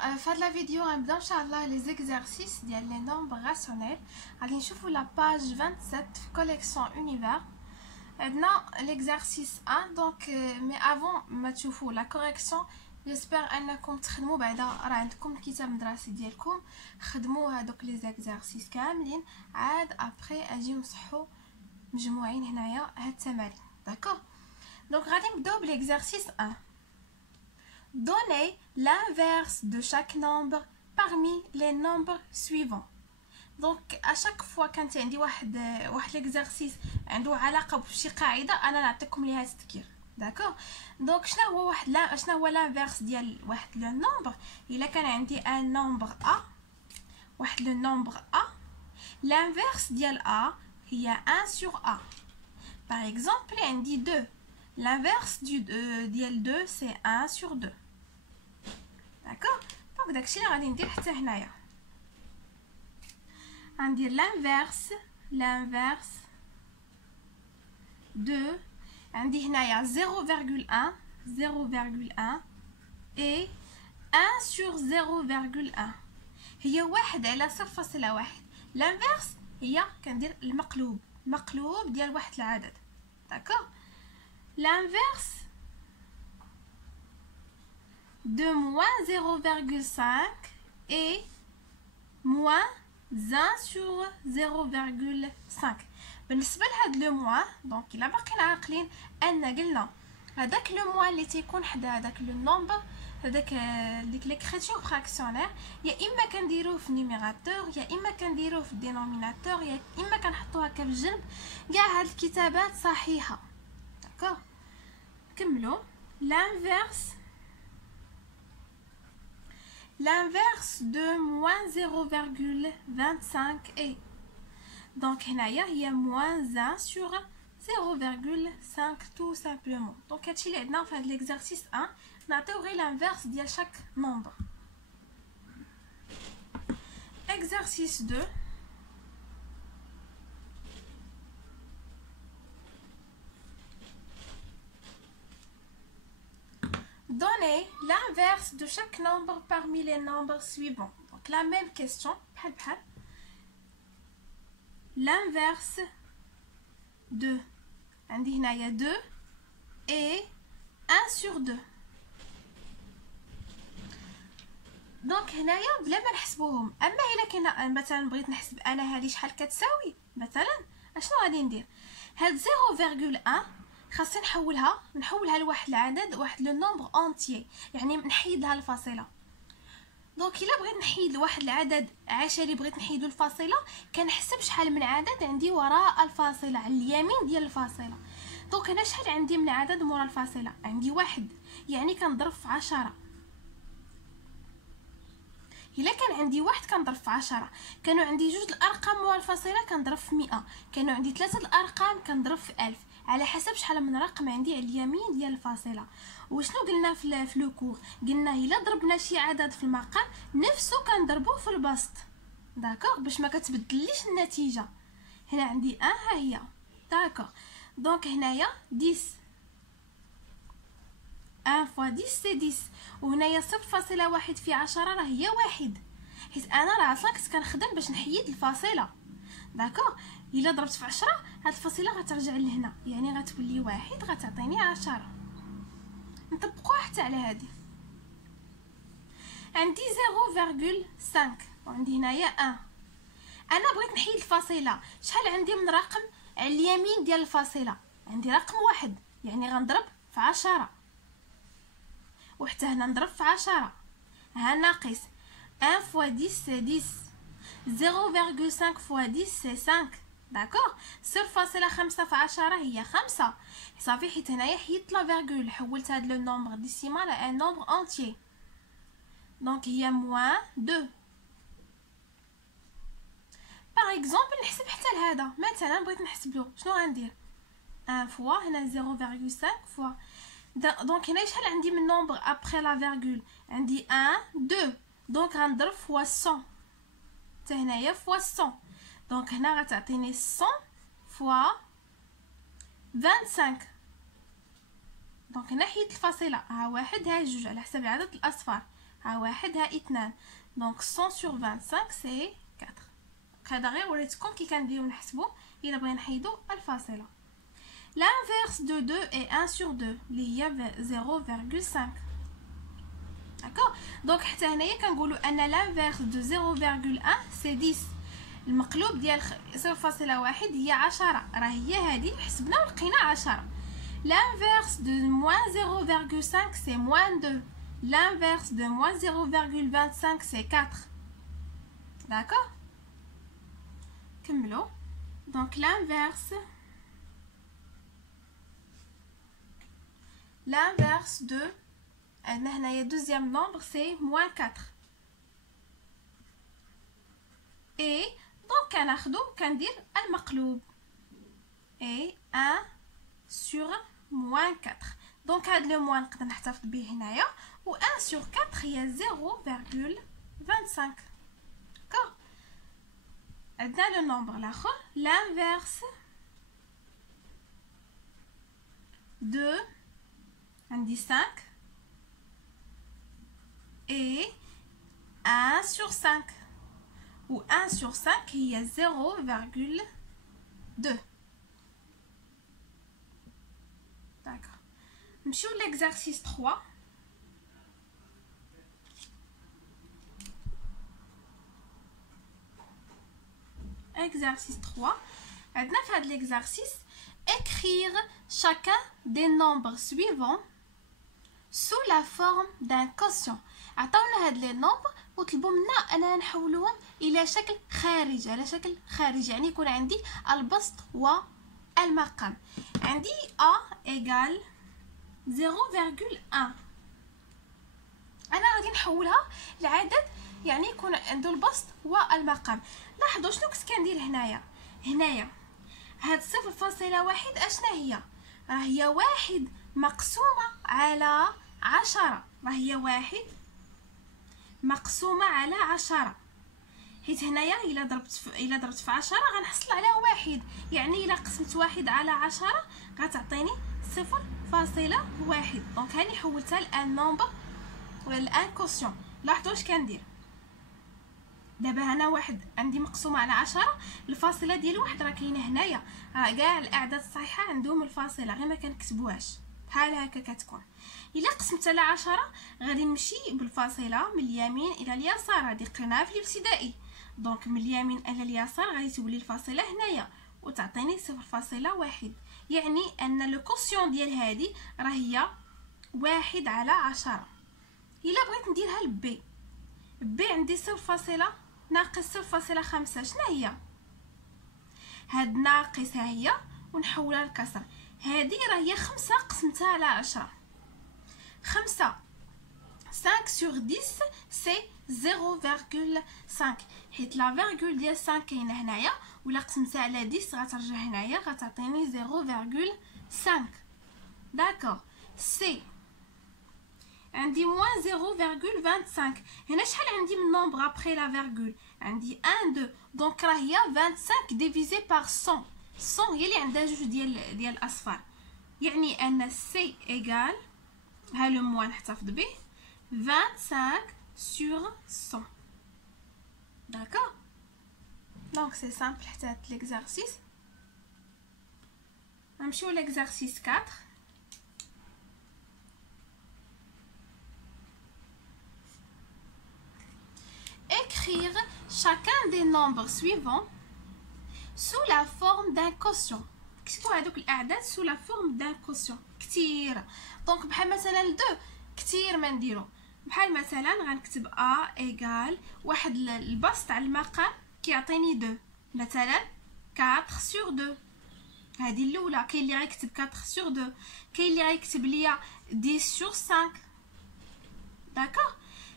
في هاد لا فيديو غنبداو ان شاء الله لي زيكزارسيس ديال لي نومبر راسيونيل. غادي نشوفوا لا باج 27 في كوليكسيون اونيفير. عندنا ليكزارسيس 1 دونك مي افون ما تشوفوا لا كوريكسيون جيسبر انكم تخدموا بعدا راه عندكم الكتاب المدرسي ديالكم، خدموا هادوك لي زيكزارسيس كاملين عاد ابري اجي نصحوا مجموعين هنايا هاد التمارين. داكوغ دونك غادي نبداو بليكزارسيس 1. Donnez l'inverse de chaque nombre parmi les nombres suivants. Donc à chaque fois كانت عندي واحد l'exercice عنده علاقه بشي قاعده انا نعطيكم ليها تذكير. داكوغ دونك شنو هو l'inverse ديال واحد لو نومبر؟ الا كان عندي ان نومبر ا، واحد لو نومبر ا، l'inverse ديال ا هي 1 sur a. par exemple عندي 2، l'inverse ديال 2 c'est 1 sur 2. d'accord دونك داكشي اللي غادي ندير حتى هنايا. غندير l'inverse 2 عندي هنايا 0,1 et 1 sur 0,1 هي 1 على 0.1. l'inverse هي كندير المقلوب ديال واحد العدد. d'accord l'inverse de moins 0,5 et moins 1 sur 0,5. بالنسبه لهاد لو موان دونك الا باقيين عاقلين ان قلنا هذاك لو موان اللي تيكون حدا هذاك لو نومبر هذاك ديك ليكريتور فراكسيونير يا اما كنديروه في نيميراتور يا اما كنديروه في دينوميناتور يا اما كنحطوه هكا في الجنب. كاع هاد الكتابات صحيحه. داكوغ كملوا. l'inverse de moins 0,25 est donc هنايا هي moins 1 sur 0,5 tout simplement. donc هادشي اللي عندنا في هاد l'exercice 1. نعطيو غير l'inverse ديال chaque nombre. exercice 2. Donnez l'inverse de chaque nombre parmi les nombres suivants. Donc la même question. L'inverse de عندي هنايا 2 et 1 sur 2. دونك هنايا بلا ما نحسبوهم. اما الا كنا مثلا بغيت نحسب انا هذه شحال كتساوي مثلا اشنو غادي ندير؟ هاد 0,1 خاصني نحولها لواحد العدد، واحد لو نومبر اونتيي، يعني نحيد لها الفاصله. دونك الا بغيت نحيد لواحد العدد عشري بغيت نحيدو الفاصله كنحسب شحال من عدد عندي وراء الفاصله على اليمين ديال الفاصله. دونك هنا شحال عندي من عدد مورا الفاصله؟ عندي 1، يعني كنضرب في 10. الا كان عندي 1 كنضرب في 10. كانوا عندي 2 الارقام مورا الفاصله كنضرب في 100. كانوا عندي 3 الارقام كنضرب في 1000 على حسب شحال من رقم عندي على اليمين ديال الفاصله. وشنو قلنا في لو كور؟ قلنا الا ضربنا شي عدد في المقام نفسه كنضربوه في البسط. داكوغ باش ما كتبدليش النتيجه. هنا عندي 1 ها هي. داكوغ دونك هنايا 10 1 fois 10 سي 10 وهنايا 0.1 في 10 راه هي 1 حيت انا راه اصلا كنت كنخدم باش نحيد الفاصله. داكوغ الا ضربت في 10 هاد الفاصله غترجع لهنا، يعني غتولي 1 غتعطيني 10. نطبقوها حتى على هادي. عندي 0,5 وعندي هنايا 1. انا بغيت نحيد الفاصله، شحال عندي من رقم على اليمين ديال الفاصله؟ عندي رقم 1، يعني غنضرب في 10 وحتى هنا نضرب في 10. ها ناقص 1 fois 10 c'est 10. 0,5 fois 10 c'est 5. داكوغ 0.5 في 10 هي 5 صافي، حيت هنايا حيدت لا فيرغول حولت هاد لو نومبر ديسيمال ا ان نومبر اونتيي. دونك هي موان 2. باغ اكزومبل نحسب حتى لهذا، مثلا بغيت نحسب له شنو غندير؟ 1 فوا هنا 0,5 فوا دونك هنا شحال عندي من نومبر ابري لا فيرغول؟ عندي 1 2 دونك غنضرب فوا 100 حتى هنايا فوا 100. دونك هنا غتعطيني 100 فوا 25. دونك هنا حيدت الفاصله، ها 1 ها 2 على حسب عدد الاصفار. ها واحد ها اثنان. دونك 100 sur 25 سي 4. هذا غير وريتكم كي كنديرو نحسبو الا بغينا نحيدو الفاصله. l'inverse de 2 est 1 sur 2 اللي هي 0,5. داكوغ. دونك حتى هنايا كنقولوا ان l'inverse de 0,1 سي 10. المقلوب ديال 0.1 هي 10. راه هي هذه حسبنا ولقينا 10. l'inverse de moins 0,5 c'est moins 2. l'inverse de moins 0,25 c'est 4. d'accord. كملوا. donc l'inverse de هنايا deuxième nombre c'est moins 4. et donc كناخدو كندير المقلوب et 1 sur moins 4. donc هاد لو موان نقدر نحتفظ به هنايا و 1 sur 4 هي 0,25. داكوغ. عندنا لو نومبر الاخر l'inverse de عندي 5 et 1 sur 5 ou 1 sur 5 هي 0,2. d'accord. نمشيو l'exercice 3. exercice 3 عندنا في هذا l'exercice écrire chacun des nombres suivants sous la forme d'un quotient. عطاونا هاد لي نومبر وطلبوا منا اننا نحولوهم الى شكل خارجي، على شكل خارجي يعني يكون عندي البسط والمقام. عندي a égale 0,1. انا غادي نحولها لعدد يعني يكون عنده البسط والمقام. لاحظوا شنو كنت كندير هنايا هاد 0.1 اشنا هي؟ راه هي 1 مقسومه على 10. راه هي 1 مقسومه على 10، حيت هنايا الا ضربت في 10 غنحصل على 1. يعني الا قسمت 1 على 10 غتعطيني 0.1. دونك هاني حولتها لان نومبر ولا لان كوسيون. لاحظوا واش كندير دابا. هنا 1 عندي مقسومه على 10، الفاصله ديال 1 راه كاينه هنايا. كاع الاعداد الصحيحه عندهم الفاصله غير ما كنكتبوهاش بحال هكا كتكون. الا قسمت على 10 غادي نمشي بالفاصله من اليمين الى اليسار. هذه قريناها في الابتدائي. دونك من اليمين الى اليسار غادي تولي الفاصله هنايا وتعطيني 0.1. يعني ان لو كوسيون ديال هذه راه هي 1 على 10. الا بغيت نديرها لبي، بي عندي 0. ناقص 0.5 شنو هي؟ هاد ناقص ها هي ونحولها لكسر. هذه راه هي 5 قسمتها على 10. 5 sur 10 c'est 0,5 حيت لا فيرغول ديال 5 كاينه هنايا، ولا قسمتها على 10 غترجع هنايا غتعطيني 0,5. داكوغ. سي عندي moins 0,25. هنا شحال عندي من نومبر ابري لا فيرغول؟ عندي 1 2. دونك راه هي 25 ديفيزي بار 100. 100 هي اللي عندها جوج ديال الاصفار. يعني ان سي ايغال ها لو موان نحتفظ به 25 sur 100. d'accord. donc c'est simple حتى هاد l'exercice. نمشيو l'exercice 4. écrire chacun des nombres suivants sous la forme d'un quotient. كتبوا هذوك الاعداد sous la forme d'un quotient. كثير. دونك بحال مثلا 2 كثير ما نديرو. بحال مثلا غنكتب a égale واحد البسط على المقام كيعطيني 2. مثلا 4 sur 2. هذه الاولى. كاين اللي غيكتب 4 sur 2. كاين اللي غيكتب ليا 10 sur 5. داكوغ.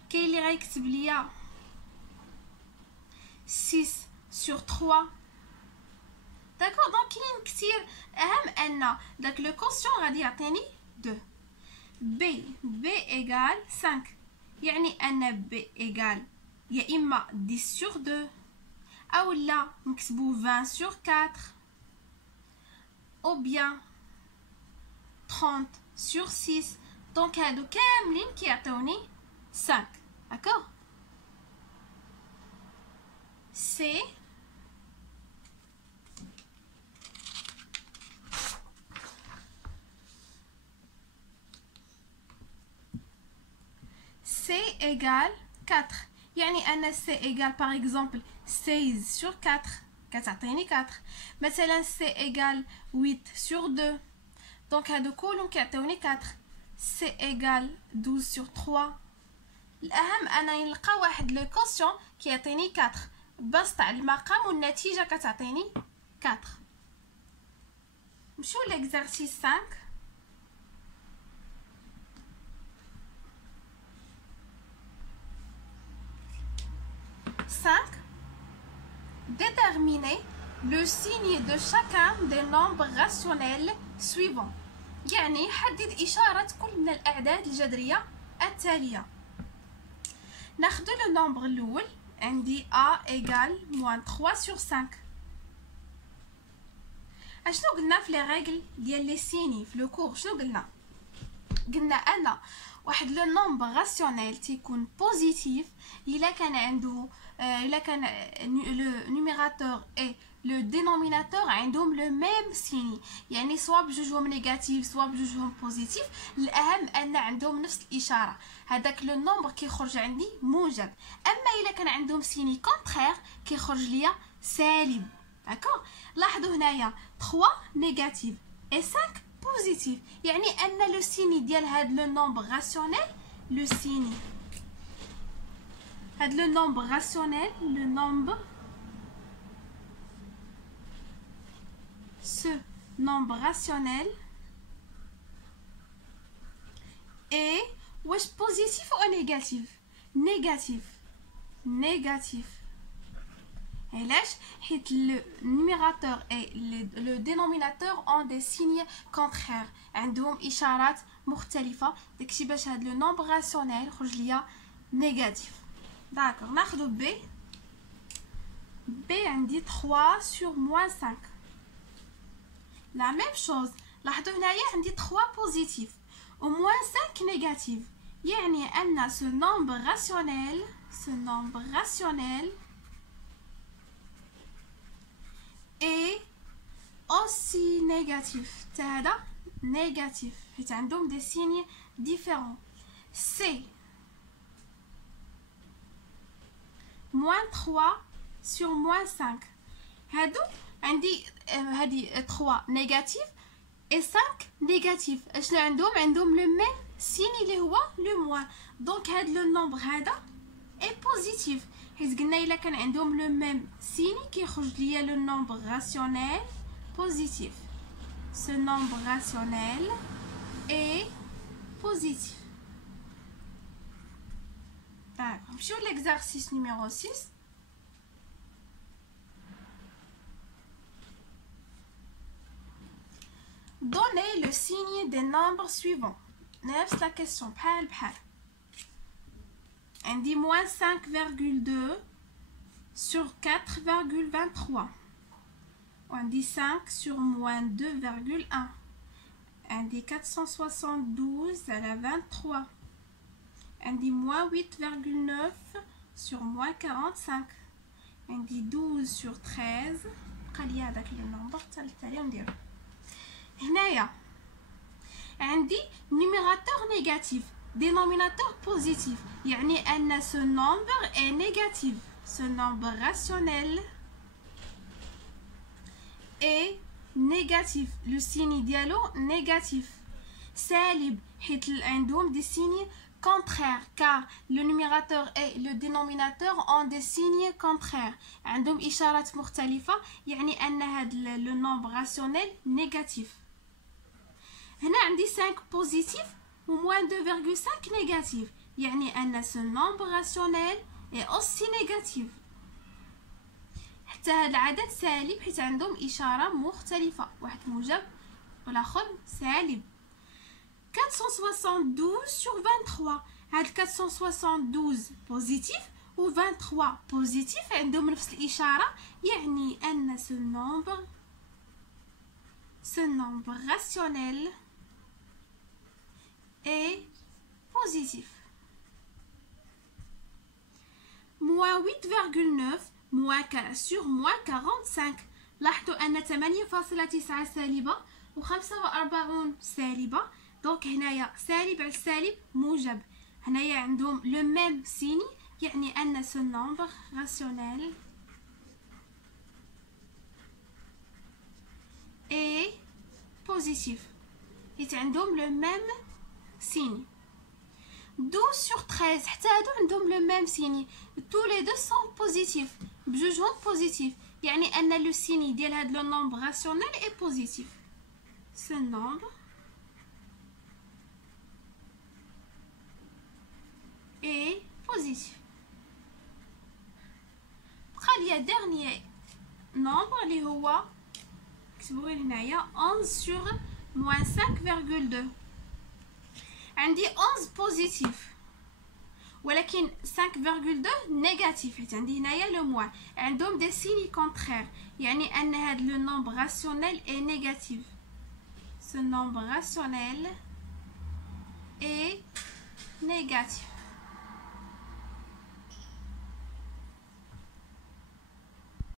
كاين اللي غيكتب ليا 6 sur 3. داكوغ. دونك كاين كثير. اهم ان داك لو كوسيون غادي يعطيني 2. b égale 5. يعني ان b égale يا اما 10 sur 2 او لا نكتبو 20 sur 4 ou bien 30 sur 6. دونك هادو كاملين كيعطيوني 5. d'accord. C égale 4. يعني أن C égale par exemple 16 sur 4 كتعطيني 4. مثلا C égale 8 sur 2 donc هادو كلهم كيعطيوني 4. C égale 12 sur 3. الأهم أنا نلقى واحد لو كوسيون كيعطيني 4 بسط على المقام والنتيجة كتعطيني 4. نمشيو لإكزارسيس 5. Déterminer le signe de chacun des nombres rationnels suivants. يعني حدد إشارة كل من الأعداد الجذرية التالية. ناخذ لو نومبر الأول عندي A égale moins 3 sur 5. اشنو قلنا في لي ريغل ديال لي سيني في لو كور؟ شنو قلنا أن واحد لو نومبر راسيونيل تيكون بوزيتيف الا كان عنده الا كان لو نيميراتور اي لو دينوميناتور عندهم لو ميم سيني، يعني سواء بجوجهم نيجاتيف سواء بجوجهم بوزيتيف، الاهم ان عندهم نفس الاشاره، هذاك لو نومبر كيخرج عندي موجب. اما الا كان عندهم سيني كونترير كيخرج ليا سالب. داكور، لاحظوا هنايا 3 نيجاتيف اي 5 بوزيتيف، يعني ان لو سيني ديال هاد لو نومبر راسيونيل لو سيني هاد لو نومبر راسيونيل لو نومبر ce nombre rationnel est واش positif ou négatif؟ négatif. علاش؟ حيت le numérateur et le dénominateur ont des signes contraires، عندهم اشارات مختلفه، داكشي باش هاد لو نومبر راسيونيل خرج ليا نيجاتيف. داكور، ناخذ بي عندي 3 sur moins 5. La même chose، لاحظوا هنايا عندي 3 بوزيتيف و moins 5 نيجاتيف، يعني ان ce nombre rationnel est aussi négatif. هذا négatif حيت عندهم des signes différents. C moins 3 sur moins 5. هادو عندي هادي 3 نيجاتيف et 5 نيجاتيف. اشنو عندهم لو ميم سيني اللي هو لو موان، دونك هاد لو نومبر هذا اي بوزيتيف، حيت قلنا الا كان عندهم لو ميم سيني كيخرج ليا لو نومبر راسيونيل بوزيتيف. ce nombre rationnel est positif. D'accord, نمشيو l'exercice numéro 6. Donnez le signe des nombres suivants. نفس la question بحال عندي moins 5,2 sur 4,23 وعندي 5 sur moins 2,1 عندي 472 على 23 عندي moins 8,9 sur moins 45 عندي 12 sur 13 بقى لي هذاك النمبر التالي نديرو. هنايا عندي numérateur négatif dénominateur positif، يعني أن ce nombre est négatif. ce nombre rationnel est négatif. le signe ديالو négatif. سالب حيت عندهم des signes contraires car le numérateur et le dénominateur ont des signes contraires، عندهم إشارات مختلفة، يعني أن هاد le nombre rationnel négatif. هنا عندي 5 positif و moins 2,5 négatif، يعني أن ce nombre rationnel est aussi négatif. حتى هاد العدد سالب حيت عندهم إشارة مختلفة، واحد موجب والآخر سالب. 472 sur 23، هاد 472 بوزيتيف و 23 بوزيتيف عندهم نفس الإشارة، يعني أن ce nombre rationnel est positif. moins 8,9 sur moins 45. لاحظوا أن 8.9 سالبة و45 سالبة، دونك هنايا سالب على سالب موجب، هنايا عندهم لو ميم سيني، يعني أن ce nombre rationnel est positif، حيت عندهم لو ميم سيني. 12 sur 13 حتى هادو عندهم لو ميم سيني، tous les deux sont positifs، بجوجهم بوزيتيف، يعني أن لو سيني ديال هاد لو نومبر راسيونيل est positif. ce nombre est positif. بقى ليا dernier nombre اللي هو كتبوا غير هنايا 11 sur moins 5,2. عندي 11 بوزيتيف ولكن 5,2 نيجاتيف، حيت عندي هنايا لو موان، عندهم دي سيني كونترير، يعني ان هاد لو نومبر راسيونيل اي نيجاتيف. ce nombre rationnel est négatif.